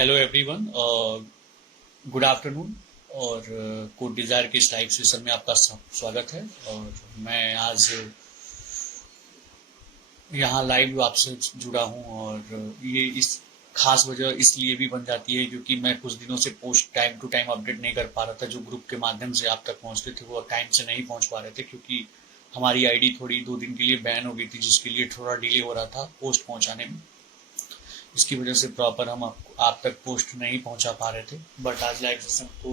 Hello everyone, good afternoon. और code desire के इस लाइव सेशन में आपका स्वागत है। और मैं आज यहाँ लाइव आपसे जुड़ा हूँ। और ये इस खास वजह इसलिए भी बन जाती है क्योंकि मैं कुछ दिनों से post time to time update नहीं कर पा रहा था। जो ग्रुप के माध्यम से आप तक पहुँचते थे वो टाइम से नहीं पहुँच पा रहे थे क्योंकि हमारी आईडी थोड़ी 2 दिन के लिए बैन हो गई थी, जिसके लिए थोड़ा डिले हो रहा था पोस्ट पहुँचाने में। इसकी वजह से प्रॉपर हम आप तक पोस्ट नहीं पहुंचा पा रहे थे। बट आज लाइव सेशन को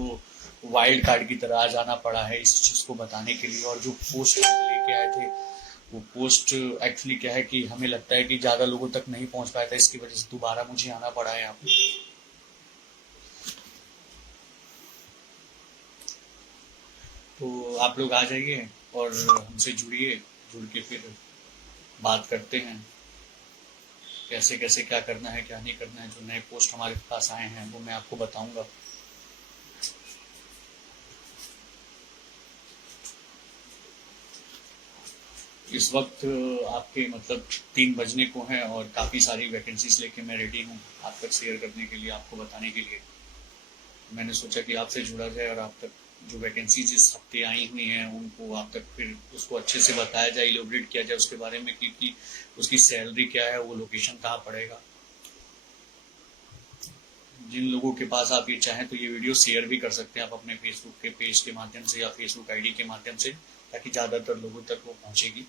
वाइल्ड कार्ड की तरह आ जाना पड़ा है इस चीज़ को बताने के लिए। और जो पोस्ट हम लेके आए थे वो पोस्ट एक्चुअली क्या है कि हमें लगता है कि ज़्यादा लोगों तक नहीं पहुंच पाया था, इसकी वजह से दोबारा मुझे आना पड़ा है यहाँ पे। तो आप लोग आ जाइए और हमसे जुड़िए, जुड़ के फिर बात करते हैं कैसे कैसे क्या करना है क्या नहीं करना है। जो नए पोस्ट हमारे पास आए हैं वो मैं आपको बताऊंगा। इस वक्त आपके मतलब 3 बजने को हैं और काफ़ी सारी वैकेंसीज लेके मैं रेडी हूँ आप तक शेयर करने के लिए, आपको बताने के लिए। मैंने सोचा कि आपसे जुड़ा जाए और आप तक जो वैकेंसीज इस हफ्ते आई हुई हैं उनको आप तक फिर उसको अच्छे से बताया जाए, इलोबरेट किया जाए उसके बारे में कि उसकी सैलरी क्या है, वो लोकेशन कहाँ पड़ेगा। जिन लोगों के पास आप ये चाहें तो ये वीडियो शेयर भी कर सकते हैं आप अपने फेसबुक के पेज के माध्यम से या फेसबुक आईडी के माध्यम से, ताकि ज़्यादातर लोगों तक वो पहुँचेगी।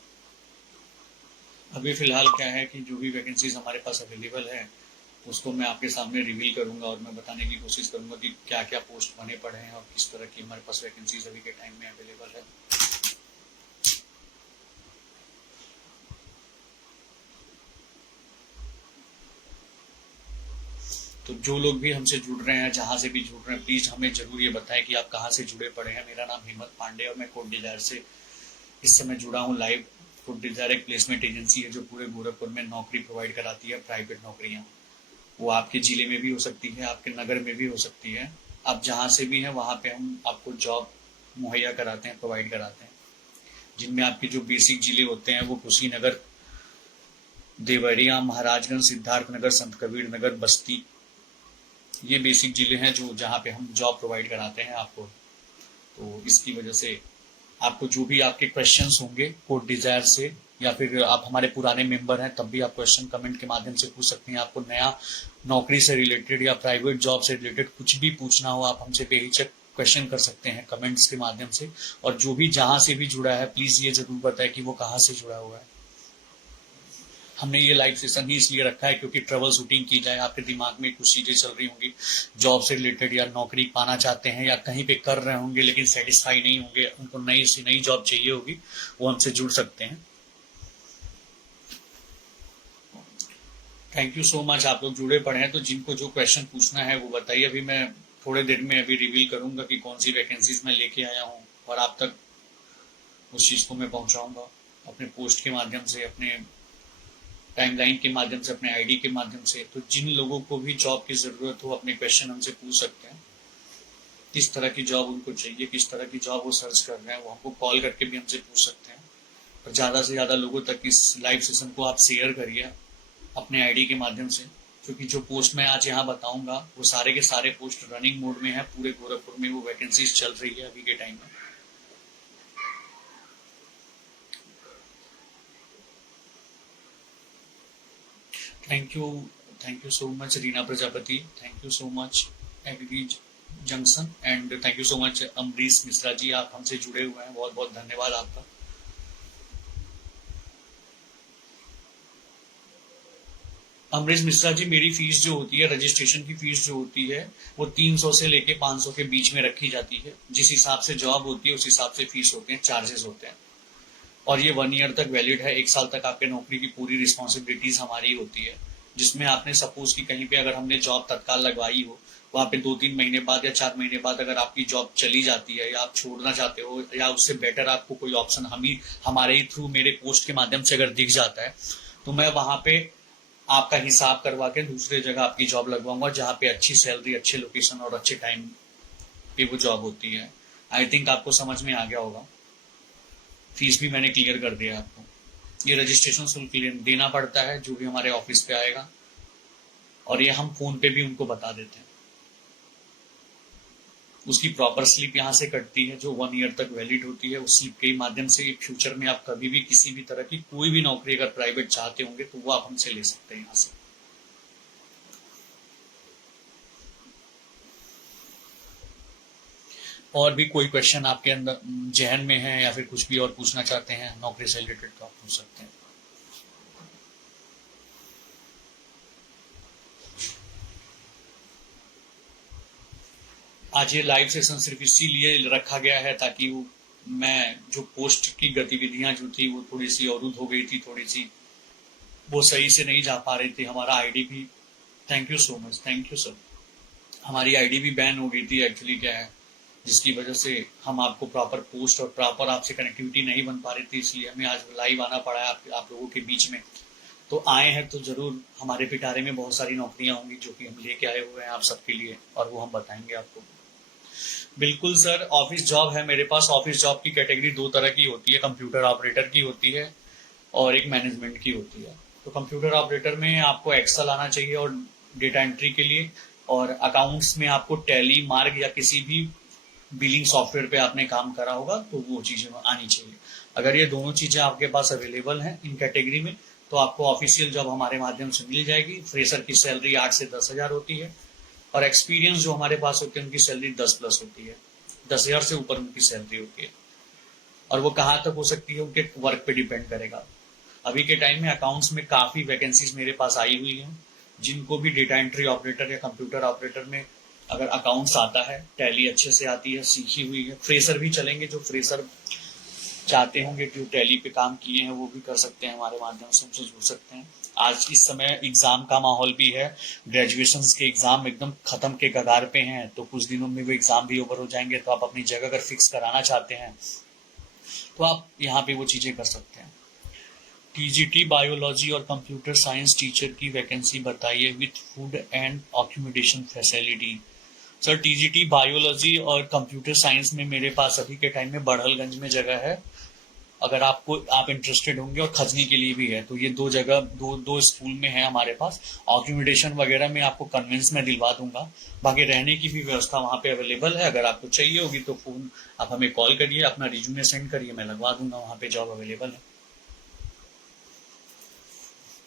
अभी फ़िलहाल क्या है कि जो भी वैकेंसीज हमारे पास अवेलेबल है उसको मैं आपके सामने रिवील करूंगा और मैं बताने की कोशिश करूंगा कि क्या क्या पोस्ट बने पड़े हैं और किस तरह की हमारे पास वैकेंसीज अभी के टाइम में अवेलेबल है। तो जो लोग भी हमसे जुड़ रहे हैं, जहाँ से भी जुड़ रहे हैं, प्लीज़ हमें ज़रूर ये बताएं कि आप कहाँ से जुड़े पड़े हैं। मेरा नाम हेमंत पांडे और मैं कोड डिज़ायर से इस समय जुड़ा हूँ लाइव। कोड डिज़ायर एक प्लेसमेंट एजेंसी है जो पूरे गोरखपुर में नौकरी प्रोवाइड कराती है, प्राइवेट नौकरियाँ। वो आपके जिले में भी हो सकती है, आपके नगर में भी हो सकती है। आप जहाँ से भी हैं वहाँ पे हम आपको जॉब मुहैया कराते हैं, प्रोवाइड कराते हैं। जिनमें आपके जो बेसिक जिले होते हैं वो कुशीनगर, देवरिया, महाराजगंज, सिद्धार्थनगर, संत कबीर नगर, बस्ती, ये बेसिक जिले हैं जो जहाँ पे हम जॉब प्रोवाइड कराते हैं आपको। तो इसकी वजह से आपको जो भी आपके क्वेश्चंस होंगे कोड डिजायर से, या फिर आप हमारे पुराने मेंबर हैं तब भी आप क्वेश्चन कमेंट के माध्यम से पूछ सकते हैं। आपको नया नौकरी से रिलेटेड या प्राइवेट जॉब से रिलेटेड कुछ भी पूछना हो आप हमसे बेहिचक क्वेश्चन कर सकते हैं कमेंट्स के माध्यम से। और जो भी जहाँ से भी जुड़ा है प्लीज़ ये जरूर बताए कि वो कहाँ से जुड़ा हुआ है। हमने ये लाइव सेशन ही इसलिए रखा है क्योंकि ट्रबल शूटिंग की जाए। आपके दिमाग में कुछ चीज़ें चल रही होंगी जॉब से रिलेटेड, या नौकरी पाना चाहते हैं या कहीं पे कर रहे होंगे लेकिन सेटिस्फाई नहीं होंगे, उनको नई सी नई जॉब चाहिए होगी, वो हमसे जुड़ सकते हैं। थैंक यू सो मच, आप लोग जुड़े पड़े हैं। तो जिनको जो क्वेश्चन पूछना है वो बताइए। अभी मैं थोड़े देर में अभी रिवील करूंगा कि कौन सी वैकेंसीज मैं लेके आया हूँ और आप तक उस चीज़ को मैं पहुंचाऊंगा अपने पोस्ट के माध्यम से, अपने टाइमलाइन के माध्यम से, अपने आईडी के माध्यम से। तो जिन लोगों को भी जॉब की ज़रूरत हो अपने क्वेश्चन हमसे पूछ सकते हैं। किस तरह की जॉब उनको चाहिए, किस तरह की जॉब वो सर्च कर रहे हैं, वो हमको कॉल करके भी हमसे पूछ सकते हैं। और ज़्यादा से ज़्यादा लोगों तक इस लाइव सेशन को आप शेयर करिए अपने आईडी के माध्यम से, क्योंकि जो पोस्ट मैं आज यहाँ बताऊंगा वो सारे के सारे पोस्ट रनिंग मोड में है। पूरे गोरखपुर में वो वैकेंसीज चल रही है अभी के टाइम में। Thank you, thank you so much Reena Prajapati, thank you so much agri junction, and thank you so much Amrish Mishra ji, आप हमसे जुड़े हुए हैं, बहुत बहुत धन्यवाद आपका। अमरीश मिश्रा जी, मेरी फीस जो होती है, रजिस्ट्रेशन की फीस जो होती है वो 300 से लेके 500 के बीच में रखी जाती है। जिस हिसाब से जॉब होती है उस हिसाब से फीस होते हैं, चार्जेस होते हैं। और ये 1 ईयर तक वैलिड है, 1 साल तक आपके नौकरी की पूरी रिस्पॉन्सिबिलिटीज हमारी होती है। जिसमें आपने सपोज कि कहीं पे अगर हमने जॉब तत्काल लगवाई हो, वहाँ पे 2-3 महीने बाद या 4 महीने बाद अगर आपकी जॉब चली जाती है या आप छोड़ना चाहते हो या उससे बेटर आपको कोई ऑप्शन हमारे ही थ्रू मेरे पोस्ट के माध्यम से अगर दिख जाता है, तो मैं वहाँ पे आपका हिसाब करवा के दूसरे जगह आपकी जॉब लगवाऊंगा जहाँ पे अच्छी सैलरी, अच्छे लोकेशन और अच्छे टाइम पे वो जॉब होती है। आई थिंक आपको समझ में आ गया होगा। फीस भी मैंने क्लियर कर दिया आपको। ये रजिस्ट्रेशन शुल्क देना पड़ता है जो भी हमारे ऑफिस पे आएगा। और ये हम फोन पे भी उनको बता देते हैं। उसकी प्रॉपर स्लिप यहाँ से कटती है जो 1 ईयर तक वैलिड होती है। उस स्लिप के माध्यम से फ्यूचर में आप कभी भी किसी भी तरह की कोई भी नौकरी अगर प्राइवेट चाहते होंगे तो वो आप हमसे ले सकते हैं यहाँ से। और भी कोई क्वेश्चन आपके अंदर जहन में है या फिर कुछ भी और पूछना चाहते हैं नौकरी से रिलेटेड तो आप पूछ सकते हैं। आज ये लाइव सेशन सिर्फ इसीलिए रखा गया है ताकि मैं जो पोस्ट की गतिविधियां जो थी वो थोड़ी सी अवरुद्ध हो गई थी, थोड़ी सी वो सही से नहीं जा पा रही थी। हमारा आईडी भी, thank you so much, thank you sir, हमारी आईडी भी बैन हो गई थी एक्चुअली क्या है, जिसकी वजह से हम आपको प्रॉपर पोस्ट और प्रॉपर आपसे कनेक्टिविटी नहीं बन पा रही थी, इसलिए हमें आज लाइव आना पड़ा है आप लोगों के बीच में। तो आए हैं तो जरूर, हमारे पिटारे में बहुत सारी नौकरियां होंगी जो कि हम लेके आए हुए हैं आप सबके लिए, और वो हम बताएंगे आपको। बिल्कुल सर, ऑफिस जॉब है मेरे पास। ऑफिस जॉब की कैटेगरी 2 तरह की होती है, कंप्यूटर ऑपरेटर की होती है और एक मैनेजमेंट की होती है। तो कंप्यूटर ऑपरेटर में आपको एक्सेल आना चाहिए और डेटा एंट्री के लिए, और अकाउंट्स में आपको टैली, मार्ग या किसी भी बिलिंग सॉफ्टवेयर पे आपने काम करा होगा तो वो चीजें आनी चाहिए। अगर ये दोनों चीजें आपके पास अवेलेबल हैं इन कैटेगरी में तो आपको ऑफिशियल जॉब हमारे माध्यम से मिल जाएगी। फ्रेशर की सैलरी 8 से 10,000 होती है और एक्सपीरियंस जो हमारे पास होते हैं उनकी सैलरी 10+ होती है, 10,000 से ऊपर उनकी सैलरी होती है। और वो कहाँ तक हो सकती है उनके वर्क पे डिपेंड करेगा। अभी के टाइम में अकाउंट्स में काफी वैकेंसीज मेरे पास आई हुई हैं, जिनको भी डेटा एंट्री ऑपरेटर या कंप्यूटर ऑपरेटर में अगर अकाउंट्स आता है, टैली अच्छे से आती है, सीखी हुई है, फ्रेशर भी चलेंगे, जो फ्रेशर चाहते होंगे जो टैली पे काम किए हैं वो भी कर सकते हैं, हमारे माध्यम से हमसे जुड़ सकते हैं। आज इस समय एग्जाम का माहौल भी है, ग्रेजुएशन के एग्जाम एकदम खत्म के कगार पे हैं, तो कुछ दिनों में वो एग्जाम भी ओवर हो जाएंगे। तो आप अपनी जगह अगर फिक्स कराना चाहते हैं तो आप यहाँ पे वो चीजें कर सकते हैं। टीजीटी बायोलॉजी और कंप्यूटर साइंस टीचर की वैकेंसी बताइए with food and accommodation facility. Sir TGT biology और कंप्यूटर साइंस में मेरे पास अभी के टाइम में बड़हलगंज में जगह है, अगर आप इंटरेस्टेड होंगे, और खजनी के लिए भी है। तो ये 2 जगह, दो स्कूल में है हमारे पास। अकोमोडेशन वगैरह में आपको कन्वेंस में दिलवा दूंगा, बाकी रहने की भी व्यवस्था वहाँ पे अवेलेबल है। अगर आपको चाहिए होगी तो फोन आप हमें कॉल करिए, अपना रिज्यूमे सेंड करिए, मैं लगवा दूंगा, वहाँ पे जॉब अवेलेबल है।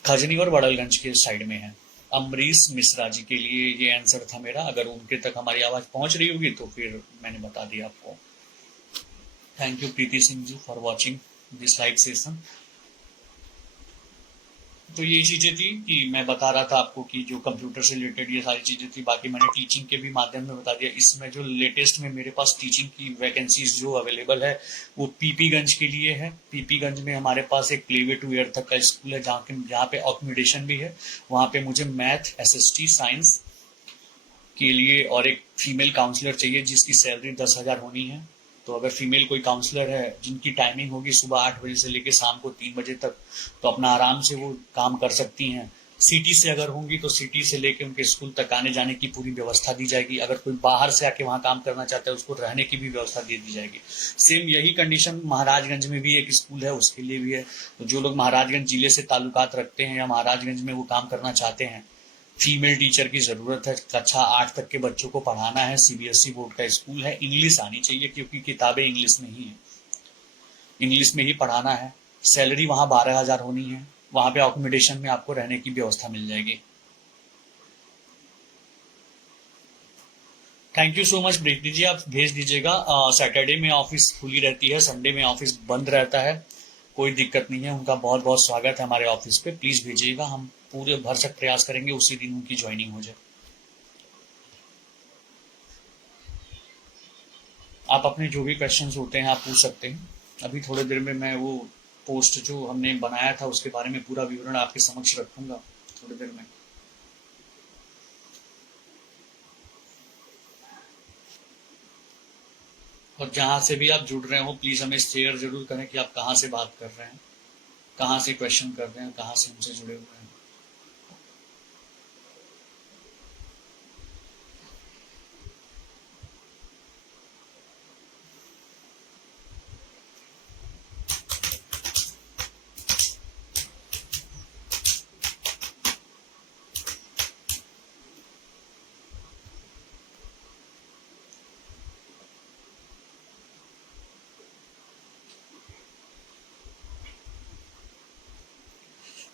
खजनी और बड़लगंज के साइड में है। अमरीश मिश्रा जी के लिए ये आंसर था मेरा, अगर उनके तक हमारी आवाज पहुंच रही होगी तो फिर मैंने बता दिया आपको। Thank you Preeti Singh ji for watching this live session. तो ये चीजें थी कि मैं बता रहा था आपको कि जो कंप्यूटर से रिलेटेड ये सारी चीजें थी, बाकी मैंने टीचिंग के भी माध्यम में बता दिया। इसमें जो लेटेस्ट में मेरे पास टीचिंग की वैकेंसीज जो अवेलेबल है वो पीपीगंज के लिए है। पीपीगंज में हमारे पास एक प्ले वे टू ईयर तक का स्कूल है जहाँ पे अकोमोडेशन भी है। वहाँ पे मुझे मैथ, एसएसटी, साइंस के लिए और एक फीमेल काउंसलर चाहिए जिसकी सैलरी 10,000 होनी है। तो अगर फीमेल कोई काउंसलर है जिनकी टाइमिंग होगी सुबह 8 बजे से लेकर शाम को 3 बजे तक, तो अपना आराम से वो काम कर सकती हैं। सिटी से अगर होंगी तो सिटी से लेके उनके स्कूल तक आने जाने की पूरी व्यवस्था दी जाएगी। अगर कोई बाहर से आके वहाँ काम करना चाहता है उसको रहने की भी व्यवस्था दे दी जाएगी। सेम यही कंडीशन महाराजगंज में भी एक स्कूल है, उसके लिए भी है। तो जो लोग महाराजगंज जिले से ताल्लुकात रखते हैं या महाराजगंज में वो काम करना चाहते हैं, फीमेल टीचर की जरूरत है, कक्षा 8 तक के बच्चों को पढ़ाना है, सीबीएसई बोर्ड का स्कूल है, इंग्लिश आनी चाहिए क्योंकि किताबें इंग्लिश में ही है, इंग्लिश में ही पढ़ाना है। सैलरी वहां 12,000 होनी है। वहां पे अकोमोडेशन में आपको रहने की व्यवस्था मिल जाएगी। Thank you so much Preeti ji, आप भेज दीजिएगा। सैटरडे में ऑफिस खुली रहती है, संडे में ऑफिस बंद रहता है, कोई दिक्कत नहीं है। उनका बहुत बहुत स्वागत है हमारे ऑफिस पे, प्लीज भेजिएगा, हम पूरे भरसक प्रयास करेंगे उसी दिन उनकी ज्वाइनिंग हो जाए। आप अपने जो भी क्वेश्चंस होते हैं आप पूछ सकते हैं। अभी थोड़ी देर में मैं वो पोस्ट जो हमने बनाया था उसके बारे में पूरा विवरण आपके समक्ष रखूंगा थोड़ी देर में। और जहां से भी आप जुड़ रहे हो प्लीज हमें शेयर जरूर करें कि आप कहाँ से बात कर रहे हैं, कहाँ से क्वेश्चन कर रहे हैं, कहाँ से हमसे जुड़े हुए हैं।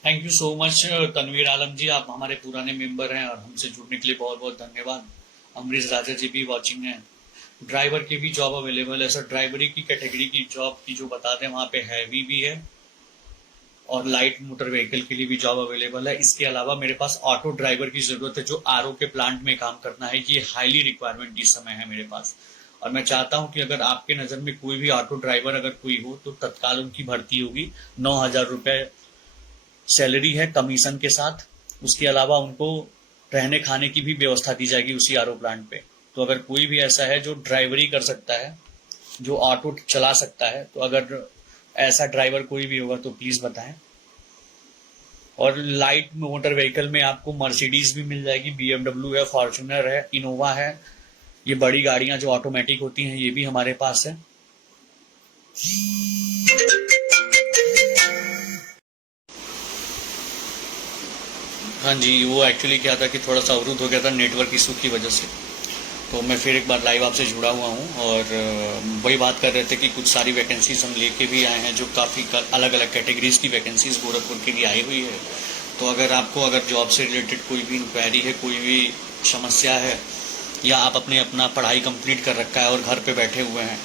Thank you so much Tanveer Alam ji, आप हमारे पुराने मेंबर हैं और हमसे जुड़ने के लिए बहुत बहुत धन्यवाद। अमरीश राजा जी भी वॉचिंग हैं। ड्राइवर की भी जॉब अवेलेबल है सर। ड्राइवरी की कैटेगरी की जॉब की जो बता दें, वहाँ पे हैवी भी है और लाइट मोटर व्हीकल के लिए भी जॉब अवेलेबल है। इसके अलावा मेरे पास ऑटो ड्राइवर की जरूरत है जो आरओ के प्लांट में काम करना है। ये हाईली रिक्वायरमेंट इस समय है मेरे पास, और मैं चाहता हूं कि अगर आपके नज़र में कोई भी ऑटो ड्राइवर अगर कोई हो तो तत्काल उनकी भर्ती होगी। 9,000 रुपये सैलरी है कमीशन के साथ। उसके अलावा उनको रहने खाने की भी व्यवस्था दी जाएगी उसी आरओ प्लांट पे। तो अगर कोई भी ऐसा है जो ड्राइवरी कर सकता है, जो ऑटो चला सकता है, तो अगर ऐसा ड्राइवर कोई भी होगा तो प्लीज बताएं। और लाइट मोटर व्हीकल में आपको मर्सिडीज भी मिल जाएगी, BMW है, फॉर्च्यूनर है, इनोवा है। ये बड़ी गाड़ियां जो ऑटोमेटिक होती हैं ये भी हमारे पास है। हाँ जी, वो एक्चुअली क्या था कि थोड़ा सा अवरुद्ध हो गया था नेटवर्क इशू की वजह से, तो मैं फिर एक बार लाइव आपसे जुड़ा हुआ हूँ। और वही बात कर रहे थे कि कुछ सारी वैकेंसीज हम लेके भी आए हैं जो काफ़ी अलग अलग कैटेगरीज की वैकेंसीज गोरखपुर के लिए आई हुई है। तो अगर आपको अगर जॉब से रिलेटेड कोई भी इंक्वायरी है, कोई भी समस्या है, या आप अपना पढ़ाई कंप्लीट कर रखा है और घर पे बैठे हुए हैं,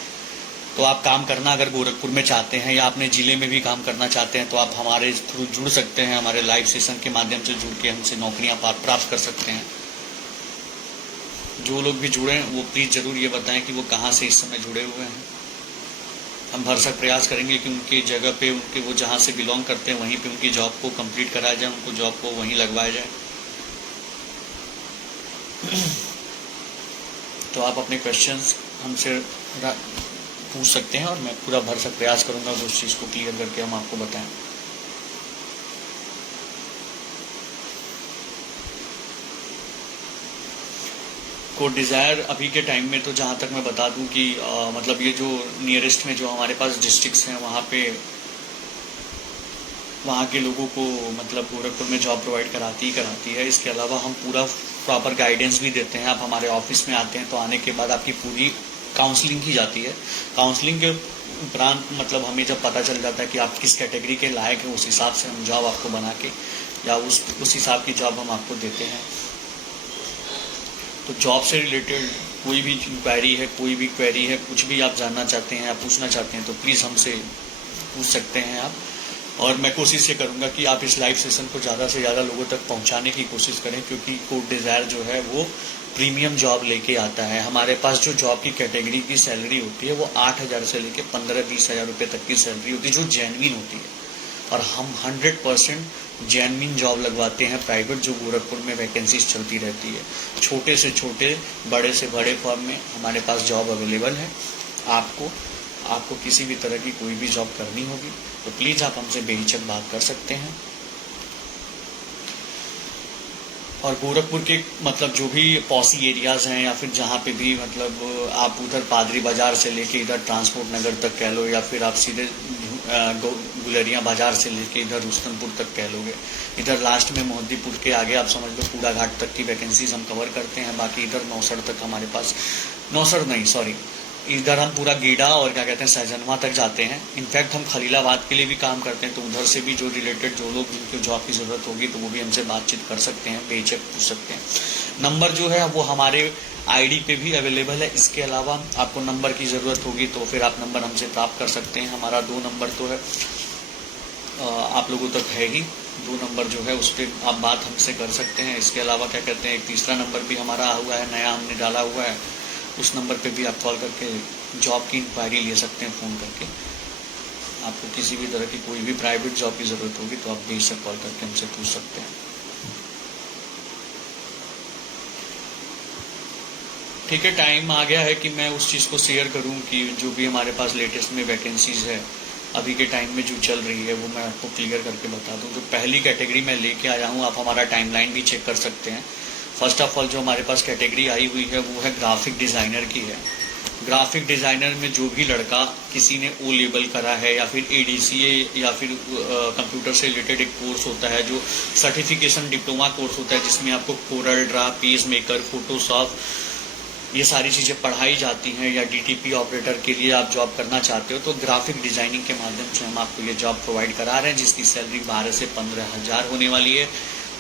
तो आप काम करना अगर गोरखपुर में चाहते हैं या अपने ज़िले में भी काम करना चाहते हैं तो आप हमारे थ्रू जुड़ सकते हैं। हमारे लाइव सेशन के माध्यम से जुड़ के हमसे नौकरियां प्राप्त कर सकते हैं। जो लोग भी जुड़े हैं वो प्लीज़ ज़रूर ये बताएं कि वो कहाँ से इस समय जुड़े हुए हैं। हम भरसक प्रयास करेंगे कि उनकी जगह पे, उनके वो जहाँ से बिलोंग करते हैं वहीं पे उनकी जॉब को कंप्लीट कराया जाए, उनको जॉब को वहीं लगवाया जाए। तो आप अपने क्वेश्चंस हमसे पूछ सकते हैं और मैं पूरा भरसक प्रयास करूंगा कि उस चीज़ को क्लियर करके हम आपको बताएं। कोड डिज़ायर अभी के टाइम में तो जहाँ तक मैं बता दूं कि मतलब ये जो नियरेस्ट में जो हमारे पास डिस्ट्रिक्ट्स हैं वहाँ के लोगों को मतलब गोरखपुर में जॉब प्रोवाइड कराती है। इसके अलावा हम पूरा प्रॉपर गाइडेंस भी देते हैं। आप हमारे ऑफिस में आते हैं तो आने के बाद आपकी पूरी काउंसलिंग की जाती है। काउंसलिंग के उपरांत मतलब हमें जब पता चल जाता है कि आप किस कैटेगरी के लायक हैं, उस हिसाब से हम जॉब आपको बना के या उस हिसाब की जॉब हम आपको देते हैं। तो जॉब से रिलेटेड कोई भी इंक्वायरी है, कोई भी क्वेरी है, कुछ भी आप जानना चाहते हैं या पूछना चाहते हैं तो प्लीज़ हमसे पूछ सकते हैं आप। और मैं कोशिश ये करूंगा कि आप इस लाइव सेशन को ज़्यादा से ज़्यादा लोगों तक पहुंचाने की कोशिश करें, क्योंकि कोड डिज़ायर जो है वो प्रीमियम जॉब लेके आता है। हमारे पास जो जॉब की कैटेगरी की सैलरी होती है वो 8,000 से लेके 15-20 हज़ार रुपये तक की सैलरी होती है जो जेन्युइन होती है। और हम 100% जेन्युइन जॉब लगवाते हैं प्राइवेट, जो गोरखपुर में वैकेंसीज चलती रहती है। छोटे से छोटे, बड़े से बड़े फर्म में हमारे पास जॉब अवेलेबल है। आपको किसी भी तरह की कोई भी जॉब करनी होगी तो प्लीज़ आप हमसे बेहिचक बात कर सकते हैं। और गोरखपुर के मतलब जो भी पॉसी एरियाज़ हैं या फिर जहाँ पे भी मतलब आप उधर पादरी बाज़ार से लेके इधर ट्रांसपोर्ट नगर तक कह लो, या फिर आप सीधे गुलरिया बाज़ार से लेके इधर रुस्तमपुर तक कह लोगे, इधर लास्ट में मोहद्दीपुर के आगे आप समझ लो कूड़ा घाट तक की वैकेंसीज हम कवर करते हैं। बाकी इधर नौसड़ तक हमारे पास, इधर हम पूरा गीडा और क्या कहते हैं सहजनवा तक जाते हैं। इनफैक्ट हम खलीलाबाद के लिए भी काम करते हैं, तो उधर से भी जो रिलेटेड जो लोग जिनको जॉब की ज़रूरत होगी तो वो भी हमसे बातचीत कर सकते हैं, बेहिचक पूछ सकते हैं। नंबर जो है वो हमारे आईडी पे भी अवेलेबल है। इसके अलावा आपको नंबर की ज़रूरत होगी तो फिर आप नंबर हमसे प्राप्त कर सकते हैं। हमारा 2 नंबर तो है, आप लोगों तक है ही। 2 नंबर जो है उस पर आप बात हमसे कर सकते हैं। इसके अलावा क्या कहते हैं एक तीसरा नंबर भी हमारा हुआ है, नया हमने डाला हुआ है। उस नंबर पे भी आप कॉल करके जॉब की इंक्वायरी ले सकते हैं फ़ोन करके। आपको किसी भी तरह की कोई भी प्राइवेट जॉब की ज़रूरत होगी तो आप बेशक कॉल करके हमसे पूछ सकते हैं। ठीक है, टाइम आ गया है कि मैं उस चीज़ को शेयर करूं कि जो भी हमारे पास लेटेस्ट में वैकेंसीज़ है अभी के टाइम में जो चल रही है वो मैं आपको क्लियर करके बता दूं। जो पहली कैटेगरी मैं लेके आया हूं, आप हमारा टाइमलाइन भी चेक कर सकते हैं। फर्स्ट ऑफ ऑल जो हमारे पास कैटेगरी आई हुई है वो है ग्राफिक डिज़ाइनर की है। ग्राफिक डिज़ाइनर में जो भी लड़का किसी ने ओ लेवल करा है या फिर ADCA या फिर कंप्यूटर से रिलेटेड एक कोर्स होता है जो सर्टिफिकेशन डिप्लोमा कोर्स होता है, जिसमें आपको Corel Draw, page maker, Photoshop, ये सारी चीज़ें पढ़ाई जाती हैं, या डीटीपी ऑपरेटर के लिए आप जॉब करना चाहते हो तो ग्राफिक डिजाइनिंग के माध्यम से हम आपको ये जॉब प्रोवाइड करा रहे हैं, जिसकी सैलरी 12 से 15 हज़ार होने वाली है।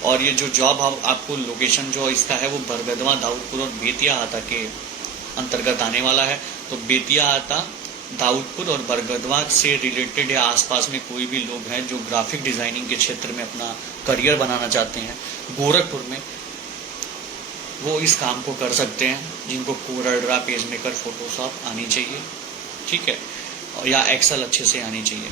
और ये जो जॉब आपको लोकेशन जो इसका है वो बरगदवा, दाऊदपुर और बेतिया हाता के अंतर्गत आने वाला है। तो बेतिया हाता, दाऊदपुर और बरगदवा से रिलेटेड या आसपास में कोई भी लोग हैं जो ग्राफिक डिजाइनिंग के क्षेत्र में अपना करियर बनाना चाहते हैं गोरखपुर में, वो इस काम को कर सकते हैं। जिनको कोरलड्रा, पेज मेकर, फोटोशॉप आनी चाहिए, ठीक है, या एक्सेल अच्छे से आनी चाहिए।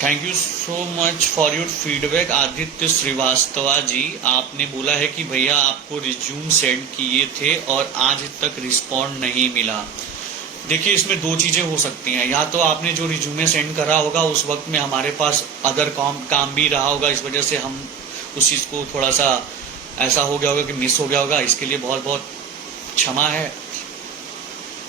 Thank you so much for your feedback. Aditya Srivastava ji, आपने बोला है कि भैया आपको रिज्यूम सेंड किए थे और आज तक रिस्पॉन्ड नहीं मिला। देखिए, इसमें दो चीजें हो सकती हैं। या तो आपने जो रिज्यूमे सेंड करा होगा उस वक्त में हमारे पास अदर काम भी रहा होगा, इस वजह से हम उस चीज को थोड़ा सा ऐसा हो गया होगा कि मिस हो गया होगा, इसके लिए बहुत बहुत क्षमा है।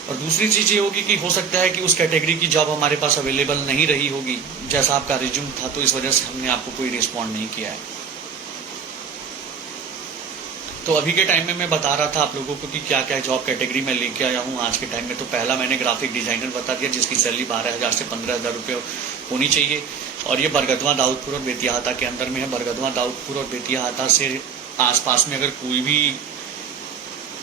और दूसरी चीज ये होगी कि हो सकता है कि उस कैटेगरी की जॉब हमारे पास अवेलेबल नहीं रही होगी जैसा आपका रिज्यूम था, तो इस वजह से हमने आपको कोई रिस्पॉन्ड नहीं किया है। तो अभी के टाइम में मैं बता रहा था आप लोगों को कि क्या क्या जॉब कैटेगरी में लेके आया हूँ आज के टाइम में। तो पहला मैंने ग्राफिक डिजाइनर बता दिया, जिसकी सैलरी 12,000 से 15,000 रुपये होनी चाहिए। और ये बरगदवा, दाऊदपुर और बेतिया हाता के अंदर में है। बरगदवा, दाऊदपुर और बेतिया हाता से आसपास में अगर कोई भी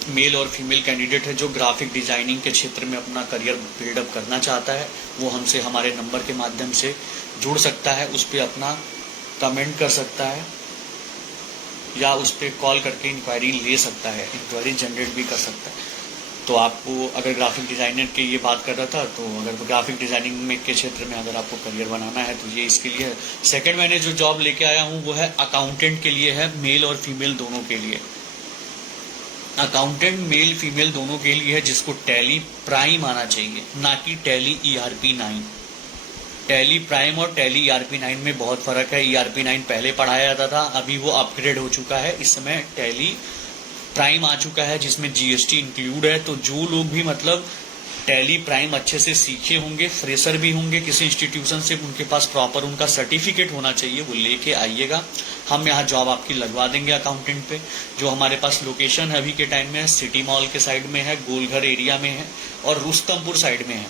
मेल और फीमेल कैंडिडेट है जो ग्राफिक डिजाइनिंग के क्षेत्र में अपना करियर बिल्डअप करना चाहता है, वो हमसे हमारे नंबर के माध्यम से जुड़ सकता है, उस पर अपना कमेंट कर सकता है या उस पर कॉल करके इंक्वायरी ले सकता है, इंक्वायरी जनरेट भी कर सकता है। तो आपको अगर ग्राफिक डिजाइनर की ये बात कर रहा था, तो अगर ग्राफिक डिजाइनिंग में के क्षेत्र में अगर आपको करियर बनाना है तो ये इसके लिए है। सेकंड मैंने जो जॉब लेके आया हूँ वो है अकाउंटेंट के लिए है, मेल और फीमेल दोनों के लिए। अकाउंटेंट मेल फीमेल दोनों के लिए है, जिसको टैली प्राइम आना चाहिए, ना कि टैली ERP9। टैली प्राइम और टैली ERP9 में बहुत फर्क है। ERP9 पहले पढ़ाया जाता था, अभी वो अपग्रेड हो चुका है, इस समय टैली प्राइम आ चुका है जिसमें GST इंक्लूड है। तो जो लोग भी मतलब टैली प्राइम अच्छे से सीखे होंगे, फ्रेशर भी होंगे किसी इंस्टीट्यूशन से, उनके पास प्रॉपर उनका सर्टिफिकेट होना चाहिए, वो लेके आइएगा। हम यहाँ जॉब आपकी लगवा देंगे अकाउंटेंट पे। जो हमारे पास लोकेशन है अभी के टाइम में सिटी मॉल के साइड में है, गोलघर एरिया में है और रुस्तमपुर साइड में है।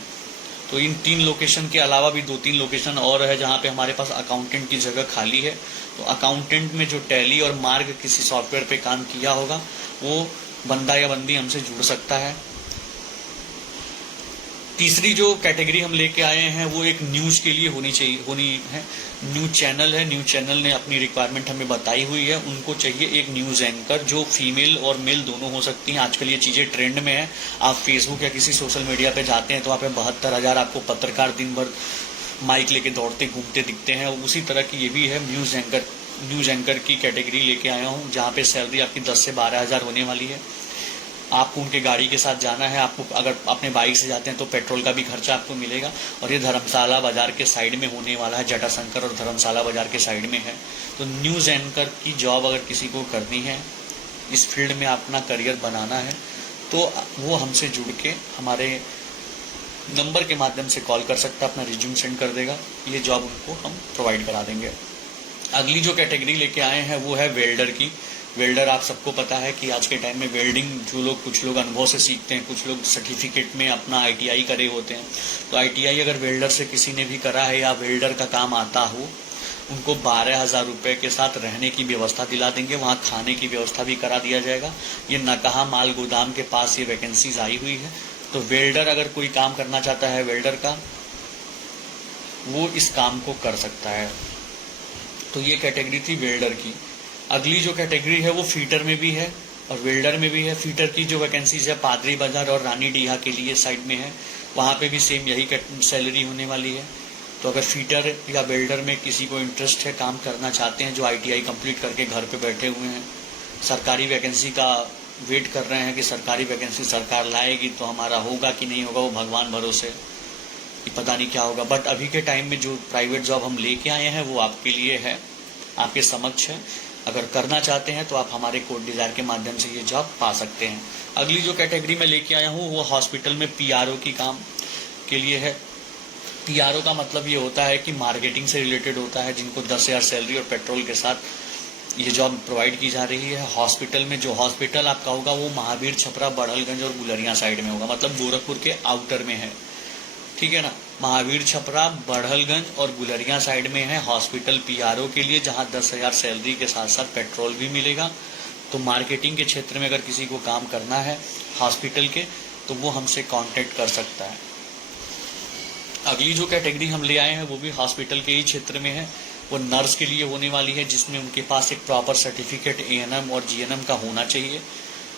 तो इन 3 लोकेशन के अलावा भी 2-3 लोकेशन और है जहाँ पे हमारे पास अकाउंटेंट की जगह खाली है। तो अकाउंटेंट में जो टैली और मार्ग किसी सॉफ्टवेयर पे काम किया होगा वो बंदा या बंदी हमसे जुड़ सकता है। तीसरी जो कैटेगरी हम लेके आए हैं वो एक न्यूज के लिए होनी है। न्यूज चैनल है, न्यूज चैनल ने अपनी रिक्वायरमेंट हमें बताई हुई है, उनको चाहिए एक न्यूज एंकर जो फीमेल और मेल दोनों हो सकती हैं। आजकल ये चीजें ट्रेंड में है। आप फेसबुक या किसी सोशल मीडिया पे जाते हैं तो वहाँ पे 72,000 आपको पत्रकार दिन भर माइक लेके दौड़ते घूमते दिखते हैं। उसी तरह की ये भी है, न्यूज एंकर की कैटेगरी लेके आया हूँ, जहाँ पे सैलरी आपकी 10 से 12,000 होने वाली है। आपको उनके गाड़ी के साथ जाना है। आपको अगर अपने बाइक से जाते हैं तो पेट्रोल का भी खर्चा आपको मिलेगा। और ये धर्मशाला बाजार के साइड में होने वाला है, जटाशंकर और धर्मशाला बाजार के साइड में है। तो न्यूज़ एंकर की जॉब अगर किसी को करनी है, इस फील्ड में अपना करियर बनाना है, तो वो हमसे जुड़ के हमारे नंबर के माध्यम से कॉल कर सकता है, अपना रिज्यूम सेंड कर देगा, ये जॉब उनको हम प्रोवाइड करा देंगे। अगली जो कैटेगरी लेके आए हैं वो है वेल्डर की। वेल्डर आप सबको पता है कि आज के टाइम में वेल्डिंग कुछ लोग अनुभव से सीखते हैं, कुछ लोग सर्टिफिकेट में अपना ITI करे होते हैं। तो ITI अगर वेल्डर से किसी ने भी करा है या वेल्डर का काम आता हो, उनको 12,000 रुपये के साथ रहने की व्यवस्था दिला देंगे, वहाँ खाने की व्यवस्था भी करा दिया जाएगा। ये नकहा माल गोदाम के पास ये वैकेंसीज आई हुई है। तो वेल्डर अगर कोई काम करना चाहता है वेल्डर का, वो इस काम को कर सकता है। तो ये कैटेगरी थी वेल्डर की। अगली जो कैटेगरी है वो फीटर में भी है और वेल्डर में भी है। फीटर की जो वैकेंसीज है पादरी बाजार और रानी डीहा के लिए साइड में है, वहाँ पे भी सेम यही सैलरी होने वाली है। तो अगर फीटर या वेल्डर में किसी को इंटरेस्ट है, काम करना चाहते हैं, जो ITI कंप्लीट करके घर पे बैठे हुए हैं, सरकारी वैकेंसी का वेट कर रहे हैं कि सरकारी वैकेंसी सरकार लाएगी तो हमारा होगा कि नहीं होगा, वो भगवान भरोसे, कि पता नहीं क्या होगा। बट अभी के टाइम में जो प्राइवेट जॉब हम लेके आए हैं वो आपके लिए है, आपके समक्ष है। अगर करना चाहते हैं तो आप हमारे कोड डिजायर के माध्यम से ये जॉब पा सकते हैं। अगली जो कैटेगरी में लेके आया हूँ वो हॉस्पिटल में PRO की काम के लिए है। PRO का मतलब ये होता है कि मार्केटिंग से रिलेटेड होता है, जिनको 10,000 सैलरी और पेट्रोल के साथ ये जॉब प्रोवाइड की जा रही है हॉस्पिटल में। जो हॉस्पिटल आपका होगा वो महावीर, छपरा, बड़हलगंज और गुलरिया साइड में होगा, मतलब गोरखपुर के आउटर में है, ठीक है ना। महावीर, छपरा, बड़हलगंज और गुलरिया साइड में है हॉस्पिटल पीआरओ के लिए, जहां 10,000 सैलरी के साथ साथ पेट्रोल भी मिलेगा। तो मार्केटिंग के क्षेत्र में अगर किसी को काम करना है हॉस्पिटल के, तो वो हमसे कांटेक्ट कर सकता है। अगली जो कैटेगरी हम ले आए हैं वो भी हॉस्पिटल के ही क्षेत्र में है, वो नर्स के लिए होने वाली है, जिसमें उनके पास एक प्रॉपर सर्टिफिकेट एएनएम और जीएनएम का होना चाहिए।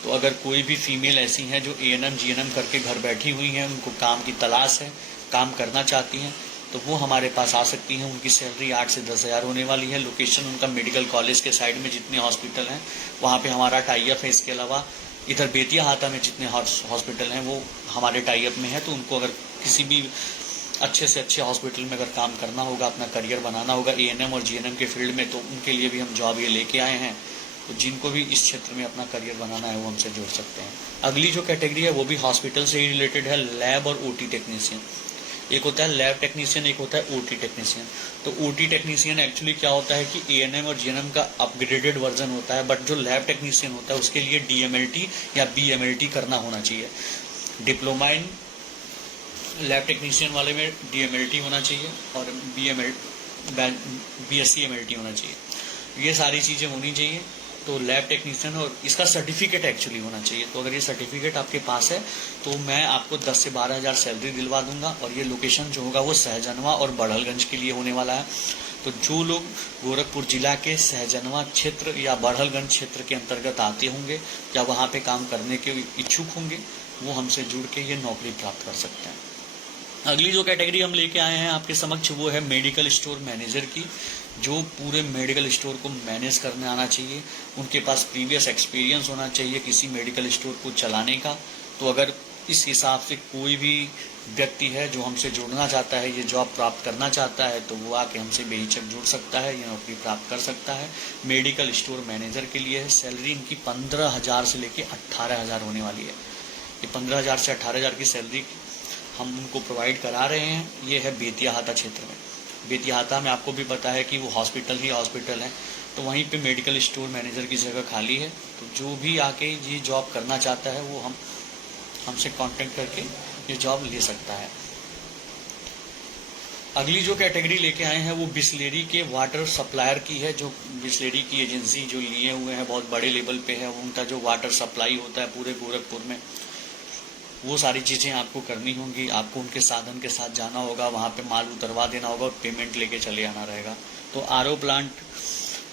तो अगर कोई भी फीमेल ऐसी हैं जो एएनएम जीएनएम करके घर बैठी हुई हैं, उनको काम की तलाश है, काम करना चाहती हैं, तो वो हमारे पास आ सकती हैं। उनकी सैलरी 8 से 10,000 होने वाली है। लोकेशन उनका मेडिकल कॉलेज के साइड में जितने हॉस्पिटल हैं वहाँ पे हमारा टाई अप है। इसके अलावा इधर बेतिया हाता में जितने हॉस्पिटल हैं वो हमारे टाई अप में है। तो उनको अगर किसी भी अच्छे से अच्छे हॉस्पिटल में अगर काम करना होगा, अपना करियर बनाना होगा एएनएम और जीएनएम के फील्ड में, तो उनके लिए भी हम जॉब ये लेके आए हैं। तो जिनको भी इस क्षेत्र में अपना करियर बनाना है वो हमसे जुड़ सकते हैं। अगली जो कैटेगरी है वो भी हॉस्पिटल से ही रिलेटेड है, लैब और ओटी टेक्नीशियन। एक होता है लैब टेक्नीशियन, एक होता है ओटी टेक्नीशियन। तो ओटी टेक्नीशियन एक्चुअली क्या होता है कि एएनएम और जीएनएम का अपग्रेडेड वर्जन होता है, बट जो लैब टेक्नीशियन होता है उसके लिए डीएमएलटी या बीएमएलटी करना होना चाहिए। डिप्लोमा इन लैब टेक्नीशियन वाले में डीएमएलटी होना चाहिए और बीएससी एमएलटी होना चाहिए। ये सारी चीज़ें होनी चाहिए। तो लैब टेक्नीशियन और इसका सर्टिफिकेट एक्चुअली होना चाहिए। तो अगर ये सर्टिफिकेट आपके पास है तो मैं आपको 10 से 12,000 सैलरी दिलवा दूंगा। और ये लोकेशन जो होगा वो सहजनवा और बड़हलगंज के लिए होने वाला है। तो जो लोग गोरखपुर जिला के सहजनवा क्षेत्र या बड़हलगंज क्षेत्र के अंतर्गत आते होंगे या वहाँ पे काम करने के इच्छुक होंगे, वो हमसे जुड़ के ये नौकरी प्राप्त कर सकते हैं। अगली जो कैटेगरी हम लेके आए हैं आपके समक्ष वो है मेडिकल स्टोर मैनेजर की, जो पूरे मेडिकल स्टोर को मैनेज करने आना चाहिए। उनके पास प्रीवियस एक्सपीरियंस होना चाहिए किसी मेडिकल स्टोर को चलाने का। तो अगर इस हिसाब से कोई भी व्यक्ति है जो हमसे जुड़ना चाहता है, ये जॉब प्राप्त करना चाहता है, तो वो आके हमसे बेहिचक जुड़ सकता है, ये नौकरी प्राप्त कर सकता है। मेडिकल स्टोर मैनेजर के लिए है। सैलरी इनकी 15,000 से लेके 18,000 होने वाली है। ये 15,000 से 18,000 की सैलरी हम उनको प्रोवाइड करा रहे हैं। ये है बेतिया हाता क्षेत्र में। बेतिया हाता में आपको भी पता है कि वो हॉस्पिटल ही हॉस्पिटल है, तो वहीं पे मेडिकल स्टोर मैनेजर की जगह खाली है। तो जो भी आके ये जॉब करना चाहता है वो हमसे कांटेक्ट करके ये जॉब ले सकता है। अगली जो कैटेगरी लेके आए हैं वो बिस्लेरी के वाटर सप्लायर की है। जो बिस्लेरी की एजेंसी जो लिए हुए हैं बहुत बड़े लेवल पे है, उनका जो वाटर सप्लाई होता है पूरे गोरखपुर में, वो सारी चीज़ें आपको करनी होंगी। आपको उनके साधन के साथ जाना होगा, वहाँ पे माल उतरवा देना होगा और पेमेंट लेके चले आना रहेगा। तो आरओ प्लांट,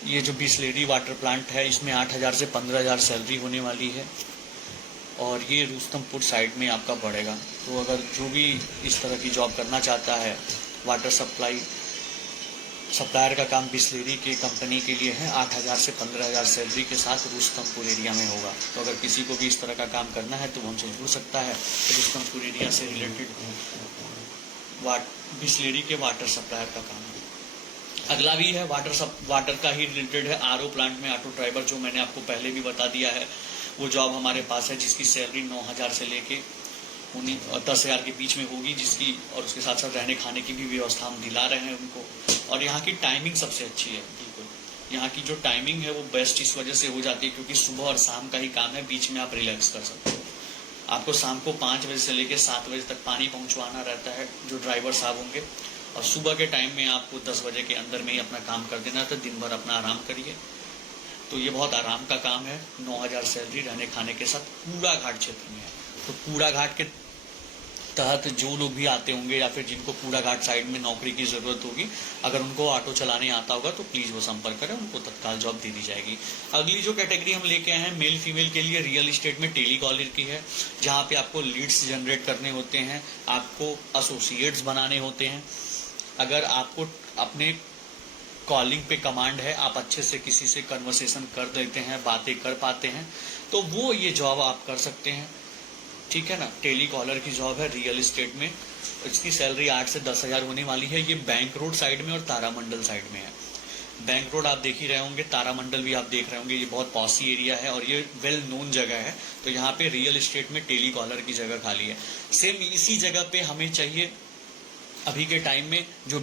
ये जो बिस्लेरी वाटर प्लांट है, इसमें 8,000 से 15,000 सैलरी होने वाली है और ये रुस्तमपुर साइड में आपका पड़ेगा। तो अगर जो भी इस तरह की जॉब करना चाहता है, वाटर सप्लायर का काम बिस्लेरी के कंपनी के लिए है, 8,000 से 15,000 सैलरी के साथ रुस्तमपुर एरिया में होगा। तो अगर किसी को भी इस तरह का काम करना है तो वो हमसे जुड़ सकता है। तो रुस्तमपुर एरिया से रिलेटेड बिस्लेरी के वाटर सप्लायर का काम है। अगला भी है वाटर का ही रिलेटेड है। आरओ प्लांट में ऑटो ड्राइवर, जो मैंने आपको पहले भी बता दिया है, वो जॉब हमारे पास है, जिसकी सैलरी 9,000 से लेके 10,000 के बीच में होगी, जिसकी और उसके साथ साथ रहने खाने की भी व्यवस्था हम दिला रहे हैं उनको। और यहाँ की टाइमिंग सबसे अच्छी है। बिल्कुल यहाँ की जो टाइमिंग है वो बेस्ट इस वजह से हो जाती है क्योंकि सुबह और शाम का ही काम है, बीच में आप रिलैक्स कर सकते हो। आपको शाम को 5 बजे से लेकर 7 बजे तक पानी पहुँचवाना रहता है जो ड्राइवर साहब होंगे, और सुबह के टाइम में आपको 10 बजे के अंदर में ही अपना काम कर देना, तो दिन भर अपना आराम करिए। तो ये बहुत आराम का काम है। 9,000 सैलरी रहने खाने के साथ कूड़ा घाट क्षेत्र में है। तो कूड़ा घाट के तहत जो लोग भी आते होंगे या फिर जिनको कूड़ा घाट साइड में नौकरी की ज़रूरत होगी, अगर उनको ऑटो चलाने आता होगा तो प्लीज़ वो संपर्क करें, उनको तत्काल जॉब दे दी जाएगी। अगली जो कैटेगरी हम लेके आए हैं मेल फीमेल के लिए रियल इस्टेट में टेली कॉलर की है, जहाँ पे आपको लीड्स जनरेट करने होते हैं, आपको एसोसिएट्स बनाने होते हैं। अगर आपको अपने कॉलिंग पे कमांड है, आप अच्छे से किसी से कन्वर्सेशन कर देते हैं, बातें कर पाते हैं, तो वो ये जॉब आप कर सकते हैं। ठीक है ना। टेली कॉलर की जॉब है रियल इस्टेट में। इसकी सैलरी 8 से 10,000 होने वाली है। ये बैंक रोड साइड में और तारामंडल साइड में है। बैंक रोड आप देख ही रहे होंगे, तारामंडल भी आप देख रहे होंगे। ये बहुत पॉसी एरिया है और ये वेल नोन जगह है। तो यहाँ पे रियल इस्टेट में टेली कॉलर की जगह खाली है। सेम इसी जगह पे हमें चाहिए अभी के टाइम में जो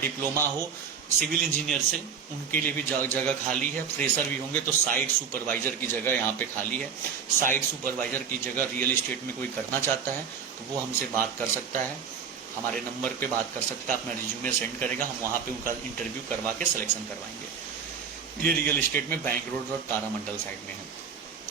डिप्लोमा हो सिविल इंजीनियर से, उनके लिए भी जगह खाली है। फ्रेशर भी होंगे तो साइट सुपरवाइजर की जगह यहाँ पे खाली है। साइट सुपरवाइजर की जगह रियल एस्टेट में कोई करना चाहता है तो वो हमसे बात कर सकता है, हमारे नंबर पे बात कर सकता है, अपना रिज्यूमे सेंड करेगा, हम वहाँ पे उनका इंटरव्यू करवा के सिलेक्शन करवाएंगे। ये रियल एस्टेट में बैंक रोड और तारामंडल साइड में है।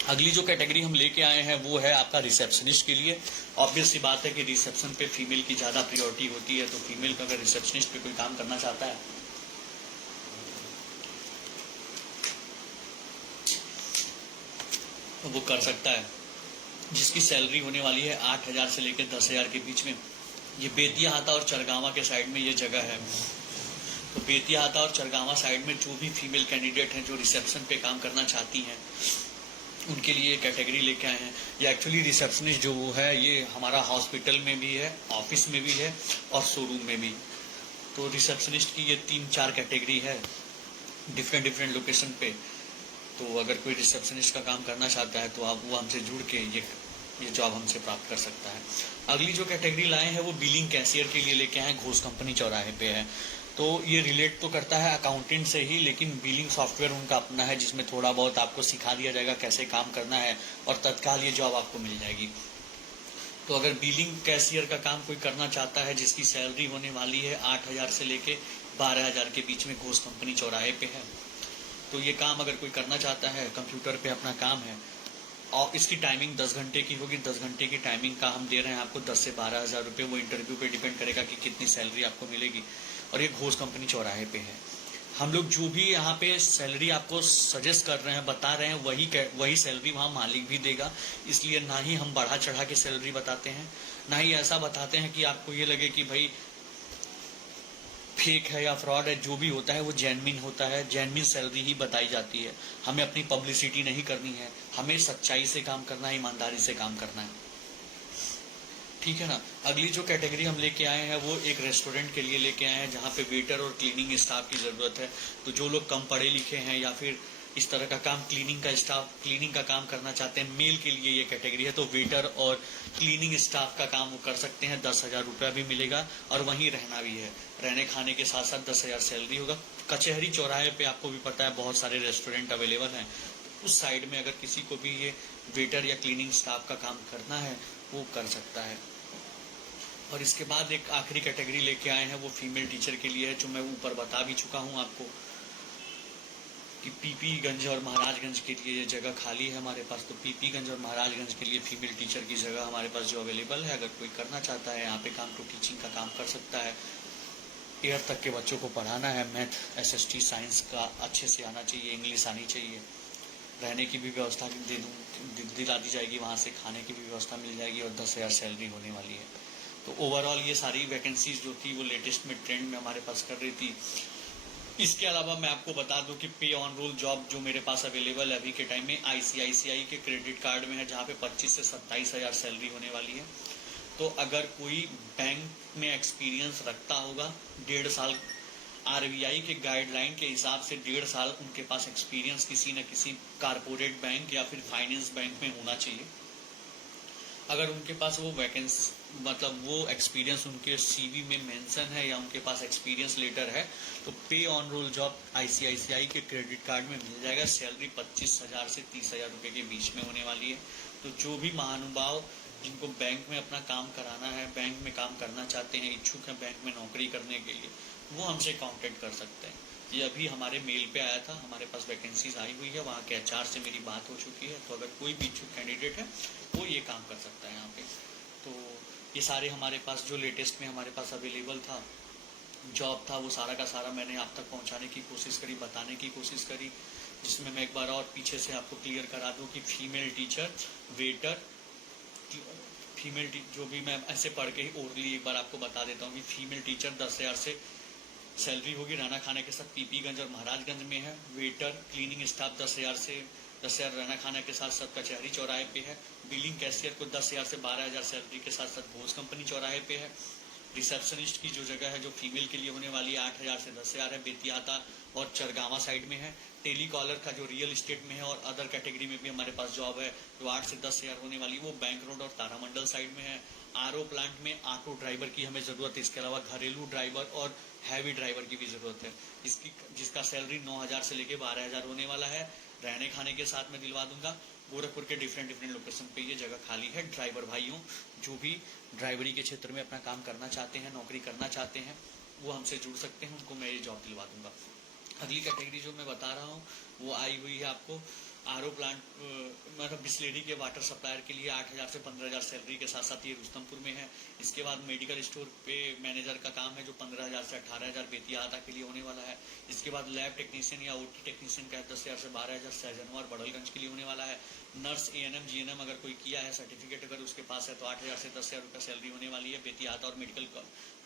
अगली जो कैटेगरी हम लेके आए हैं वो है आपका रिसेप्शनिस्ट के लिए। ऑब्वियस सी बात है कि रिसेप्शन पे फीमेल की ज़्यादा प्रायोरिटी होती है, तो फीमेल का अगर रिसेप्शनिस्ट पे कोई काम करना चाहता है तो वो कर सकता है, जिसकी सैलरी होने वाली है 8,000 से लेकर 10,000 के बीच में। ये बेतिया हाता और चरगावा के साइड में ये जगह है। तो बेतिया हाता और चरगावा साइड में जो भी फीमेल कैंडिडेट हैं जो रिसेप्शन पे काम करना चाहती हैं उनके लिए ये कैटेगरी लेके आए हैं। ये एक्चुअली रिसेप्शनिस्ट जो वो है ये हमारा हॉस्पिटल में भी है, ऑफिस में भी है और शोरूम में भी। तो रिसेप्शनिस्ट की ये 3-4 कैटेगरी है डिफरेंट लोकेशन पे। तो अगर कोई रिसेप्शनिस्ट का काम करना चाहता है तो आप वो हमसे जुड़ के ये जॉब हमसे प्राप्त कर सकता है। अगली जो कैटेगरी लाए हैं वो बिलिंग कैशियर के लिए लेके आए हैं, घोष कंपनी चौराहे पे है। तो ये रिलेट तो करता है अकाउंटेंट से ही, लेकिन बिलिंग सॉफ्टवेयर उनका अपना है जिसमें थोड़ा बहुत आपको सिखा दिया जाएगा कैसे काम करना है और तत्काल ये जॉब आपको मिल जाएगी। तो अगर बिलिंग कैशियर का काम कोई करना चाहता है जिसकी सैलरी होने वाली है 8,000 से लेके 12,000 के बीच में, घोष कंपनी चौराहे पे है। तो ये काम अगर कोई करना चाहता है, कंप्यूटर पे अपना काम है और इसकी टाइमिंग 10 घंटे की होगी। 10 घंटे की टाइमिंग का हम दे रहे हैं आपको 10 से 12,000 रुपये। वो इंटरव्यू पे डिपेंड करेगा कि कितनी सैलरी आपको मिलेगी। और ये घोष कंपनी चौराहे पे है। हम लोग जो भी यहाँ पे सैलरी आपको सजेस्ट कर रहे हैं, बता रहे हैं, वही सैलरी वहाँ मालिक भी देगा। इसलिए ना ही हम बढ़ा चढ़ा के सैलरी बताते हैं, ना ही ऐसा बताते हैं कि आपको ये लगे कि भाई फेक है या फ्रॉड है। जो भी होता है वो जेन्युइन होता है, जेन्युइन सैलरी ही बताई जाती है। हमें अपनी पब्लिसिटी नहीं करनी है, हमें सच्चाई से काम करना है, ईमानदारी से काम करना है, ठीक है ना। अगली जो कैटेगरी हम लेके आए हैं वो एक रेस्टोरेंट के लिए लेके आए हैं जहाँ पे वेटर और क्लीनिंग स्टाफ की ज़रूरत है। तो जो लोग कम पढ़े लिखे हैं या फिर इस तरह का काम क्लीनिंग का काम करना चाहते हैं, मेल के लिए ये कैटेगरी है। तो वेटर और क्लीनिंग स्टाफ का काम वो कर सकते हैं। 10,000 रुपया भी मिलेगा और वहीं रहना भी है। रहने खाने के साथ साथ 10,000 सैलरी होगा। कचहरी चौराहे पे आपको भी पता है बहुत सारे रेस्टोरेंट अवेलेबल हैं। उस साइड में अगर किसी को भी ये वेटर या क्लीनिंग स्टाफ का काम करना है वो कर सकता है। और इसके बाद एक आखिरी कैटेगरी लेके आए हैं वो फीमेल टीचर के लिए है, जो मैं ऊपर बता भी चुका हूँ आपको कि पीपीगंज और महाराजगंज के लिए ये जगह खाली है हमारे पास। तो पीपीगंज और महाराजगंज के लिए फीमेल टीचर की जगह हमारे पास जो अवेलेबल है, अगर कोई करना चाहता है यहाँ पे काम तो टीचिंग का काम कर सकता है। 8th तक के बच्चों को पढ़ाना है। मैथ, SST, साइंस का अच्छे से आना चाहिए, इंग्लिश आनी चाहिए। रहने की भी व्यवस्था दिला दी जाएगी, वहाँ से खाने की भी व्यवस्था मिल जाएगी और 10,000 सैलरी होने वाली है। तो ओवरऑल ये सारी वैकेंसीज जो थी वो लेटेस्ट में ट्रेंड में हमारे पास कर रही थी। इसके अलावा मैं आपको बता दूं कि पे ऑन रोल जॉब जो मेरे पास अवेलेबल है अभी के टाइम में ICICI के क्रेडिट कार्ड में है, जहाँ पे 25 से 27,000 सैलरी होने वाली है। तो अगर कोई बैंक में एक्सपीरियंस रखता होगा 1.5 साल, RBI के गाइडलाइन के हिसाब से 1.5 साल उनके पास एक्सपीरियंस किसी न किसी कारपोरेट बैंक या फिर फाइनेंस बैंक में होना चाहिए। अगर उनके पास वो वैकेंसी मतलब वो एक्सपीरियंस उनके CV में मेंशन है या उनके पास एक्सपीरियंस लेटर है तो पे ऑन रोल जॉब ICICI के क्रेडिट कार्ड में मिल जाएगा। सैलरी 25,000 से 30,000 रुपये के बीच में होने वाली है। तो जो भी महानुभाव जिनको बैंक में अपना काम कराना है, बैंक में काम करना चाहते हैं, इच्छुक हैं बैंक में नौकरी करने के लिए, वो हमसे कॉन्टेक्ट कर सकते हैं। ये अभी हमारे मेल पे आया था, हमारे पास वैकेंसीज आई हुई है, वहाँ के HR से मेरी बात हो चुकी है। तो अगर कोई भी इच्छुक कैंडिडेट है वो ये काम कर सकता है यहाँ पे। तो ये सारे हमारे पास जो लेटेस्ट में हमारे पास अवेलेबल था जॉब था वो सारा का सारा मैंने आप तक पहुँचाने की कोशिश करी, बताने की कोशिश करी। जिसमें मैं एक बार और पीछे से आपको क्लियर करा दूँ कि फीमेल टीचर, वेटर, जो भी मैं ऐसे पढ़ के ही ओरली एक बार आपको बता देता हूँ कि फीमेल टीचर 10,000 से सैलरी होगी, रहना खाने के साथ पीपीगंज और महाराजगंज में है। वेटर, क्लीनिंग स्टाफ 10,000 रहना खाने के साथ साथ कचहरी चौराहे पे है। बिलिंग कैशियर को 10,000 से 12,000 सैलरी के साथ साथ घोष कंपनी चौराहे पे है। रिसेप्शनिस्ट की जो जगह है जो फीमेल के लिए होने वाली है 8,000 से 10,000 है, बेतियाता और चरगावा साइड में है। टेली कॉलर का जो रियल एस्टेट में है और अदर कैटेगरी में भी हमारे पास जॉब है जो 8 से 10,000 होने वाली है, वो बैंक रोड और तारामंडल साइड में है। RO प्लांट में ऑटो ड्राइवर की हमें ज़रूरत है। इसके अलावा घरेलू ड्राइवर और हैवी ड्राइवर की भी ज़रूरत है, जिसका सैलरी 9,000 से लेके 12,000 होने वाला है। रहने खाने के साथ में दिलवा दूंगा। गोरखपुर के डिफरेंट डिफरेंट लोकेशन पे ये जगह खाली है। ड्राइवर भाइयों जो भी ड्राइवरी के क्षेत्र में अपना काम करना चाहते हैं, नौकरी करना चाहते हैं, वो हमसे जुड़ सकते हैं, उनको मैं ये जॉब दिलवा दूंगा। अगली कैटेगरी जो मैं बता रहा हूँ वो आई हुई है आपको आरओ प्लांट, मतलब बिस्लेरी के वाटर सप्लायर के लिए 8,000 से 15,000 सैलरी के साथ साथ ये रुस्तमपुर में है। इसके बाद मेडिकल स्टोर पे मैनेजर का काम है जो 15,000 से 18,000 बेतियाता के लिए होने वाला है। इसके बाद लैब टेक्नीशियन या ओटी टेक्नीशियन का 10,000 से 12,000 सहजनवा और बड़लगंज के लिए होने वाला है। नर्स एएनएम जीएनएम अगर कोई किया है, सर्टिफिकेट अगर उसके पास है, तो 8,000 से 10,000 रुपये सैलरी होने वाली है। बेतियाता और मेडिकल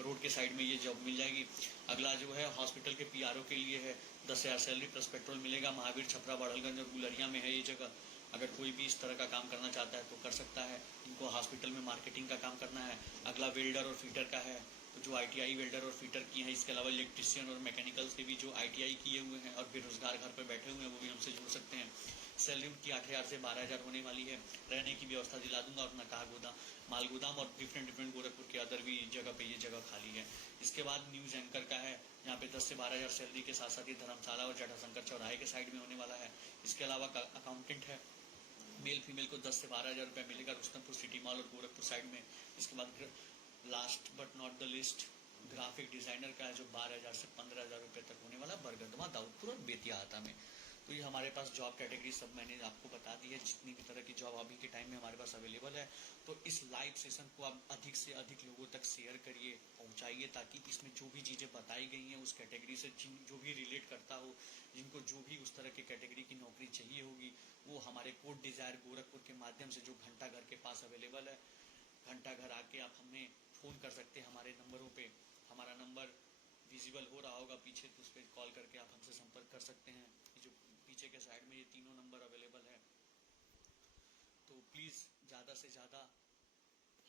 रोड के साइड में ये जॉब मिल जाएगी। अगला जो है हॉस्पिटल के पीआरओ के लिए है, 10,000 सैलरी प्लस पेट्रोल मिलेगा। महावीर, छपरा, बड़लगंज और गुलरिया में है ये जगह। अगर कोई भी इस तरह का काम करना चाहता है तो कर सकता है। इनको हॉस्पिटल में मार्केटिंग का काम करना है। अगला वेल्डर और फीटर का है, तो जो आईटीआई वेल्डर और फीटर की हैं, इसके अलावा इलेक्ट्रिशियन और मैकेनिकल से भी जो आईटीआई किए हुए हैं और बेरोजगार घर पर बैठे हुए हैं, वो भी हमसे जुड़ सकते हैं। सैलरी उनकी 8,000 से 12,000 होने वाली है। रहने की व्यवस्था दिला दूंगा और नकाह गोदाम, माल गोदाम और डिफरेंट डिफरेंट गोरखपुर के अदर भी जगह पे ये जगह खाली है। इसके बाद न्यूज एंकर का है, यहाँ पे 10 से 12,000 सैलरी के साथ साथ ये धर्मशाला और जटाशंकर चौराहे के साइड में होने वाला है। इसके अलावा अकाउंटेंट है, मेल फीमेल को 10 से 12,000 रुपये मिलेगा रुस्तमपुर सिटी मॉल और गोरखपुर साइड में। इसके बाद last but not the list graphic designer का है जो 12,000 से 15,000 रुपये तक होने वाला, बरगदवा, दाऊदपुर और बेतियाता में। तो ये हमारे पास जॉब कैटेगरी सब मैंने आपको बता दी है, जितनी भी तरह की जॉब अभी के टाइम में हमारे पास अवेलेबल है। तो इस लाइव सेशन को आप अधिक से अधिक लोगों तक शेयर करिए, पहुंचाइए, ताकि इसमें जो भी चीज़ें बताई गई हैं उस कैटेगरी से जो भी रिलेट करता हो, जिनको जो भी उस तरह की कैटेगरी की नौकरी चाहिए होगी, वो हमारे कोड डिज़ायर गोरखपुर के माध्यम से जो घंटा घर के पास अवेलेबल है, घंटा घर आके आप हमें फ़ोन कर सकते हैं हमारे नंबरों पे। हमारा नंबर विजिबल हो रहा होगा पीछे, तो उस पर कॉल करके आप हमसे संपर्क कर सकते हैं। ये जो पीछे के साइड में ये तीनों नंबर अवेलेबल है। तो प्लीज़ ज़्यादा से ज़्यादा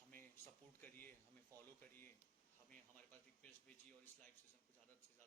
हमें सपोर्ट करिए, हमें फॉलो करिए, हमें हमारे पास रिक्वेस्ट भेजिए और इस लाइव सेशन को ज़्यादा से ज़्यादा